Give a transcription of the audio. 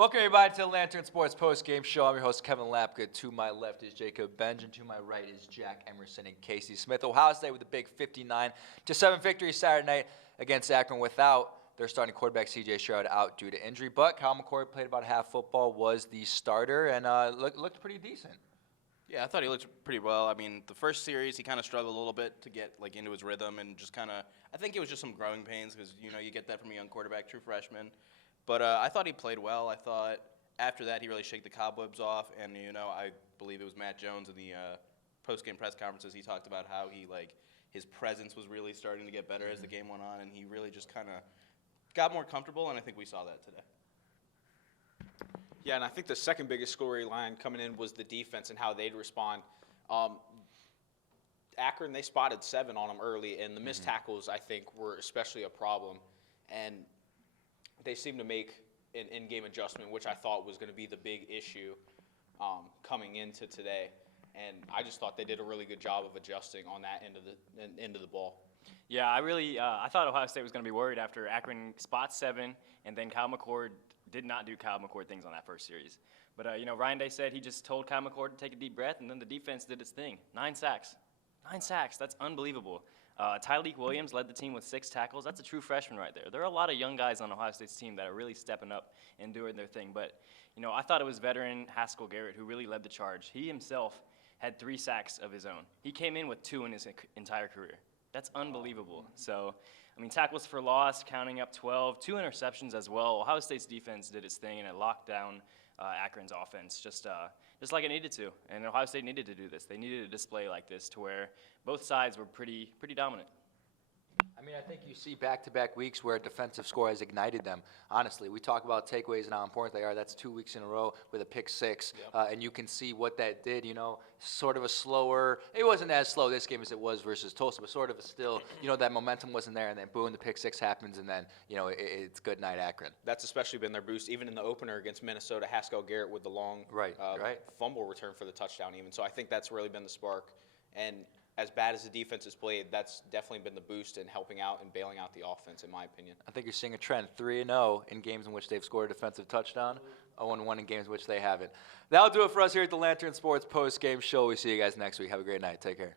Welcome, everybody, to the Lantern Sports Postgame Show. I'm your host, Kevin Lapka. To my left is Jacob Benge, and to my right is Jack Emerson and Casey Smith. Ohio State with a big 59-7 victory Saturday night against Akron without their starting quarterback, C.J. Stroud, out due to injury. But Kyle McCord played about half football, was the starter, and looked pretty decent. Yeah, I thought he looked pretty well. I mean, the first series, he kind of struggled a little bit to get into his rhythm and just kind of – I think it was just some growing pains because, you get that from a young quarterback, true freshman. But I thought he played well. I thought after that he really shook the cobwebs off. And, I believe it was Matt Jones in the post-game press conferences. He talked about how his presence was really starting to get better as the game went on. And he really just kind of got more comfortable, and I think we saw that today. Yeah, and I think the second biggest storyline coming in was the defense and how they'd respond. Akron, they spotted 7 on them early, and the missed tackles, I think, were especially a problem. And they seemed to make an in-game adjustment, which I thought was going to be the big issue coming into today. And I just thought they did a really good job of adjusting on that end of the ball. Yeah, I thought Ohio State was going to be worried after Akron spots 7, and then Kyle McCord did not do Kyle McCord things on that first series. But, Ryan Day said he just told Kyle McCord to take a deep breath, and then the defense did its thing. 9 sacks. 9 sacks. That's unbelievable. Tyleik Williams led the team with 6 tackles. That's a true freshman right there. There are a lot of young guys on Ohio State's team that are really stepping up and doing their thing. But, I thought it was veteran Haskell Garrett who really led the charge. He himself had 3 sacks of his own. He came in with 2 in his entire career. That's unbelievable. So, tackles for loss, counting up 12, 2 interceptions as well. Ohio State's defense did its thing, and it locked down Akron's offense just like it needed to. And Ohio State needed to do this. They needed a display like this to where both sides were pretty dominant. I think you see back-to-back weeks where a defensive score has ignited them. Honestly, we talk about takeaways and how important they are. That's 2 weeks in a row with a pick 6, and you can see what that did. Sort of a slower. It wasn't as slow this game as it was versus Tulsa, but sort of a still. That momentum wasn't there, and then boom, the pick 6 happens, and then it's good night Akron. That's especially been their boost, even in the opener against Minnesota. Haskell Garrett with the long fumble return for the touchdown, even. So I think that's really been the spark. And as bad as the defense has played, that's definitely been the boost in helping out and bailing out the offense, in my opinion. I think you're seeing a trend, 3-0 in games in which they've scored a defensive touchdown, 0-1 in games in which they haven't. That'll do it for us here at the Lantern Sports Post Game Show. We see you guys next week. Have a great night. Take care.